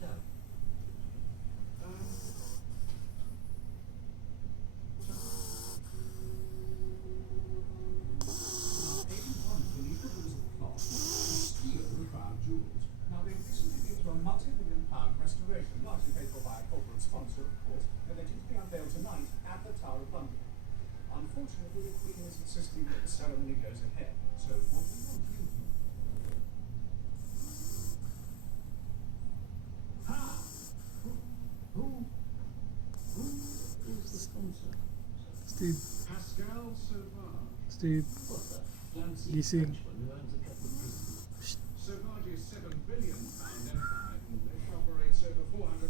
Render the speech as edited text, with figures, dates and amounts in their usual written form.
done. Now, 81 believe that there was a plot to steal the crown jewels. Now, they've recently been to a multi-million-pound restoration, largely paid for by a corporate sponsor, of course, and they're due to be unveiled tonight at the Tower of London. Unfortunately, the Queen is insisting that the ceremony goes ahead. So, what do you want you to do? Ha! Who is the sponsor? Steve, Pascal Sauvage. Steve, What the fancy gising. Frenchman who owns a couple of businesses. Sauvage's £7 billion empire can operates over 400